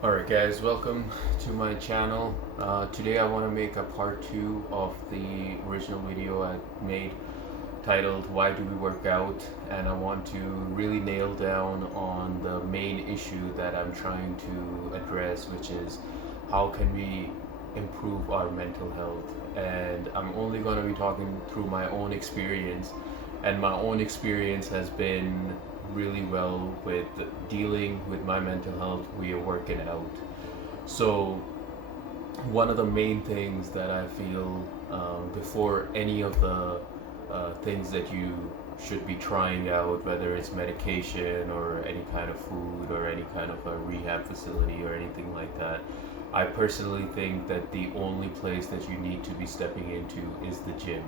Alright guys, welcome to my channel. Today I want to make a part 2 of the original video I made titled Why Do We Work Out, and I want to really nail down on the main issue that I'm trying to address, which is how can we improve our mental health. And I'm only going to be talking through my own experience, and my own experience has been really well with dealing with my mental health via working out. So one of the main things that I feel before any of the things that you should be trying out, whether it's medication or any kind of food or any kind of a rehab facility or anything like that, I personally think that the only place that you need to be stepping into is the gym.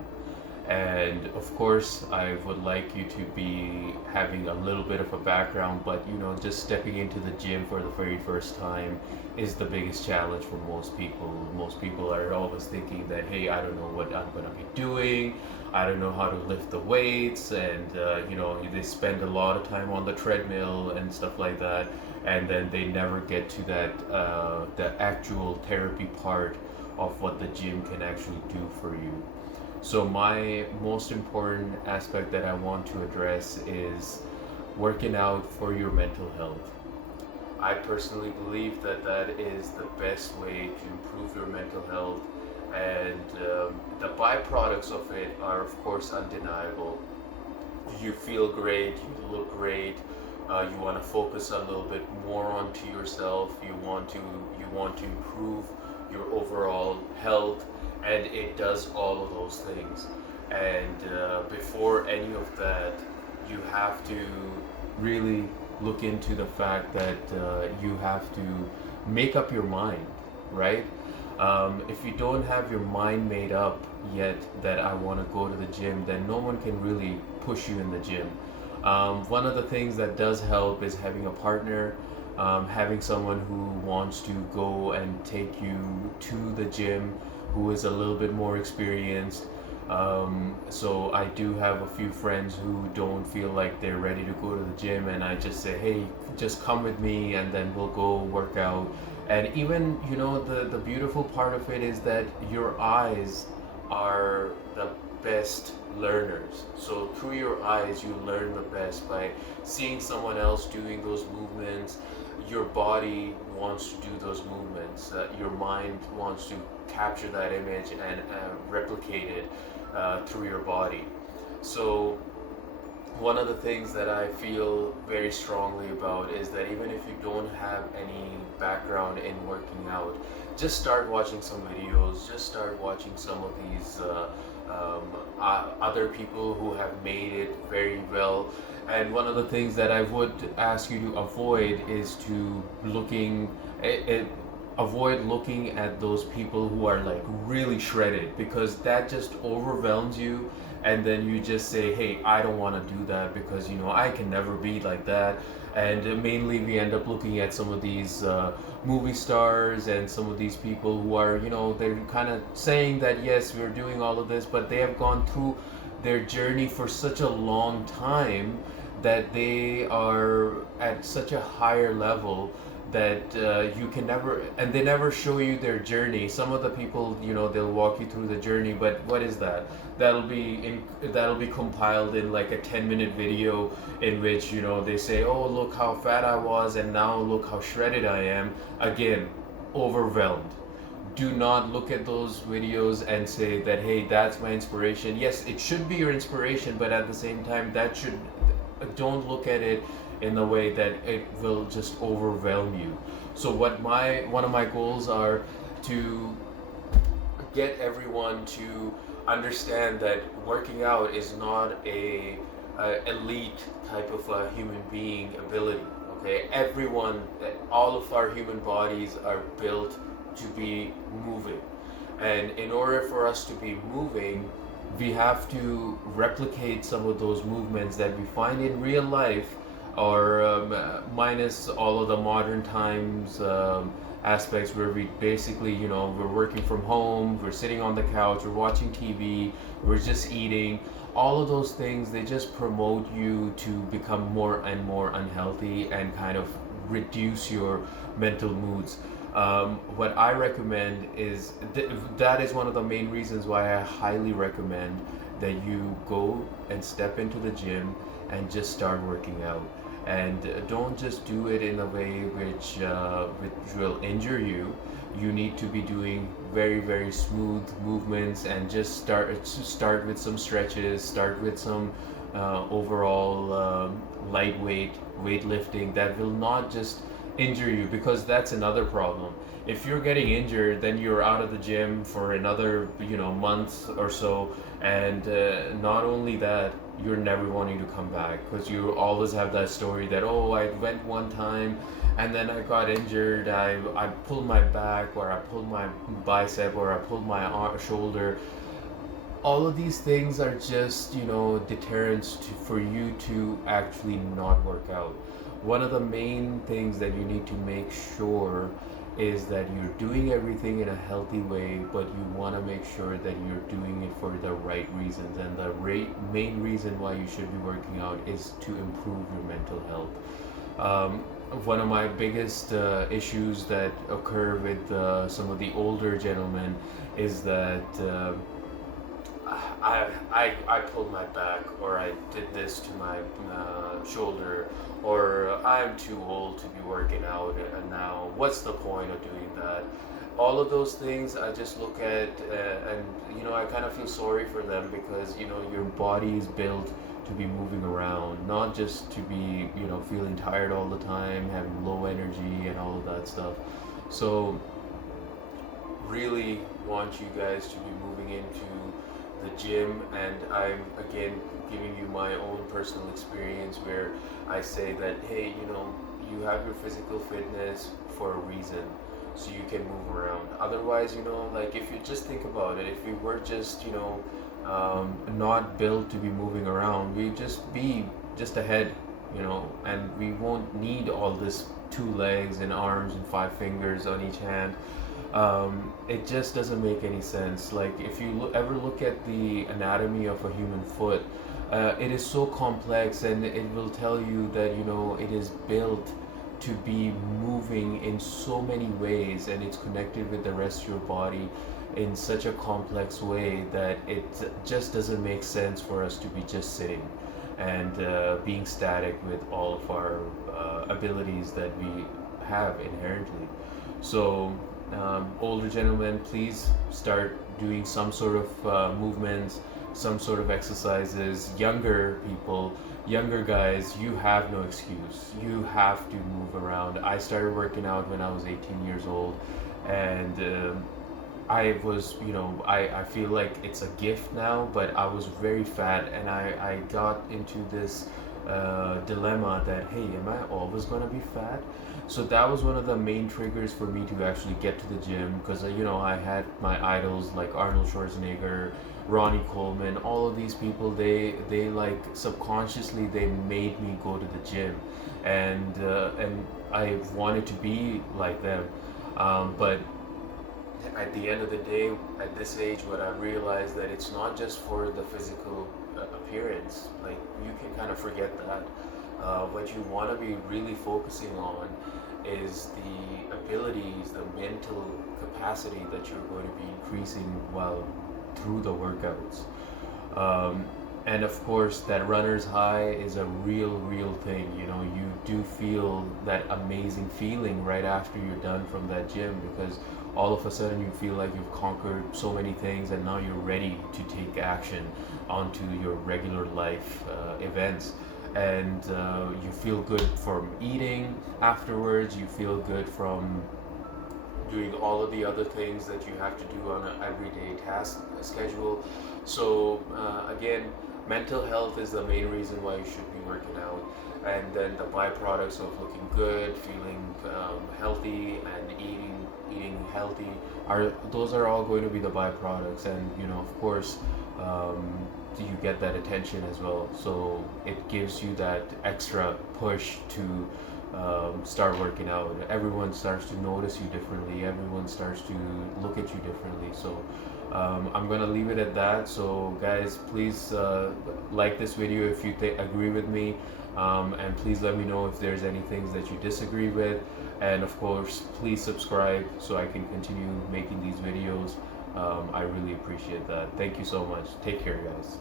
And of course, I would like you to be having a little bit of a background, but just stepping into the gym for the very first time is the biggest challenge for most people. Most people are always thinking that, hey, I don't know what I'm gonna be doing, I don't know how to lift the weights, and they spend a lot of time on the treadmill and stuff like that, and then they never get to that the actual therapy part of what the gym can actually do for you. So my most important aspect that I want to address is working out for your mental health. I personally believe that that is the best way to improve your mental health, and the byproducts of it are, of course, undeniable. You feel great, you look great, you want to focus a little bit more onto yourself. You want to improve your overall health, and it does all of those things. And before any of that, you have to really look into the fact that you have to make up your mind, right? If you don't have your mind made up yet that I want to go to the gym, then no one can really push you in the gym. One of the things that does help is having a partner, having someone who wants to go and take you to the gym, who is a little bit more experienced. So I do have a few friends who don't feel like they're ready to go to the gym, and I just say, hey, just come with me, and then we'll go work out. And even, the beautiful part of it is that your eyes are the best learners. So through your eyes, you learn the best by seeing someone else doing those movements. Your body wants to do those movements. Your mind wants to capture that image and replicate it through your body. So one of the things that I feel very strongly about is that even if you don't have any background in working out, just start watching some videos, just start watching some of these other people who have made it very well. And one of the things that I would ask you to avoid is to avoid looking at those people who are like really shredded, because that just overwhelms you, and then you just say, hey, I don't want to do that because I can never be like that. And mainly we end up looking at some of these movie stars and some of these people who are, they're kind of saying that yes, we're doing all of this, but they have gone through their journey for such a long time that they are at such a higher level that you can never, and they never show you their journey. Some of the people, they'll walk you through the journey, but what is that? That'll be compiled in like a 10-minute video in which they say, oh, look how fat I was, and now look how shredded I am. Again, overwhelmed. Do not look at those videos and say that, hey, that's my inspiration. Yes, it should be your inspiration, but at the same time, don't look at it in a way that it will just overwhelm you. So one of my goals are to get everyone to understand that working out is not a elite type of a human being ability. Okay, everyone, all of our human bodies are built to be moving, and in order for us to be moving, we have to replicate some of those movements that we find in real life, or minus all of the modern times aspects where we basically, we're working from home, we're sitting on the couch, we're watching TV, we're just eating. All of those things, they just promote you to become more and more unhealthy and kind of reduce your mental moods. What I recommend is that is one of the main reasons why I highly recommend that you go and step into the gym and just start working out. And don't just do it in a way which will injure you. You need to be doing very smooth movements, and just start with some stretches, start with some overall lightweight weightlifting that will not just injure you, because that's another problem. If you're getting injured, then you're out of the gym for another month or so, and not only that, you're never wanting to come back, because you always have that story that, oh, I went one time and then I got injured. I pulled my back, or I pulled my bicep, or I pulled my shoulder. All of these things are just deterrents for you to actually not work out. One of the main things that you need to make sure is that you're doing everything in a healthy way, but you want to make sure that you're doing it for the right reasons. And the main reason why you should be working out is to improve your mental health. One of my biggest issues that occur with some of the older gentlemen is that I pulled my back, or I did this to my shoulder, or I'm too old to be working out and now. What's the point of doing that? All of those things I just look at, and I kind of feel sorry for them, because your body is built to be moving around, not just to be feeling tired all the time, having low energy and all of that stuff. So really want you guys to be moving into the gym. And I'm again giving you my own personal experience, where I say that, hey, you have your physical fitness for a reason, so you can move around. Otherwise, like, if you just think about it, if we were just not built to be moving around, we'd just be just a head, and we won't need all this 2 legs and arms and 5 fingers on each hand. It just doesn't make any sense. Like, if you ever look at the anatomy of a human foot, it is so complex, and it will tell you that it is built to be moving in so many ways, and it's connected with the rest of your body in such a complex way that it just doesn't make sense for us to be just sitting and being static with all of our abilities that we have inherently. So older gentlemen, please start doing some sort of movements, some sort of exercises. Younger people, younger guys, you have no excuse. You have to move around. I started working out when I was 18 years old, and I was, I feel like it's a gift now, but I was very fat, and I got into this dilemma that, hey, am I always going to be fat? So that was one of the main triggers for me to actually get to the gym, because I had my idols like Arnold Schwarzenegger, Ronnie Coleman. All of these people, they like subconsciously they made me go to the gym, and I wanted to be like them, but at the end of the day, at this age, what I realized that it's not just for the physical appearance. Like, you can kind of forget that. What you want to be really focusing on is the abilities, the mental capacity that you're going to be increasing while through the workouts. And of course, that runner's high is a real thing. You do feel that amazing feeling right after you're done from that gym, because all of a sudden you feel like you've conquered so many things, and now you're ready to take action onto your regular life events. And you feel good from eating afterwards, you feel good from doing all of the other things that you have to do on an everyday task schedule. So again, mental health is the main reason why you should be working out, and then the byproducts of looking good, feeling healthy, and eating healthy those are all going to be the byproducts. And of course, you get that attention as well, so it gives you that extra push to start working out. Everyone starts to notice you differently, everyone starts to look at you differently. So I'm gonna leave it at that. So guys, please like this video if you agree with me. And please let me know if there's any things that you disagree with, and of course please subscribe so I can continue making these videos. I really appreciate that. Thank you so much. Take care, guys.